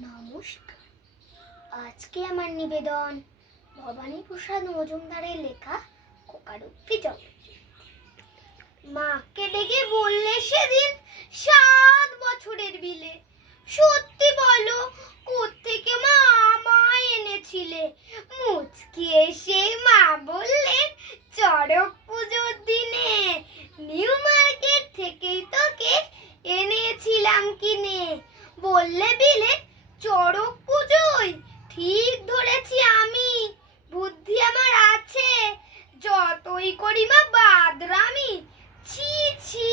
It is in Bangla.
নমস্কার। আজকে আমার নিবেদন ভবানী প্রসাদ মজুমদারের লেখা কোকারুপ্পি জগৎ। মাকে ডেকে বললে সেদিন 7 বছরের বিলে, সত্যি বলো কোত্থেকে মা আমায় এনেছিলে? মুচকি এসে মা বললেন, চড়ক পুজোর দিনে নিউ মার্কেট থেকেই তোকে এনেছিলাম কিনে। বললে বিলে, চড়ক পুজোয়? ঠিক ধরেছি আমি, বুদ্ধি আমার আছে, যতই করি মা বাদরামি। ছি ছি,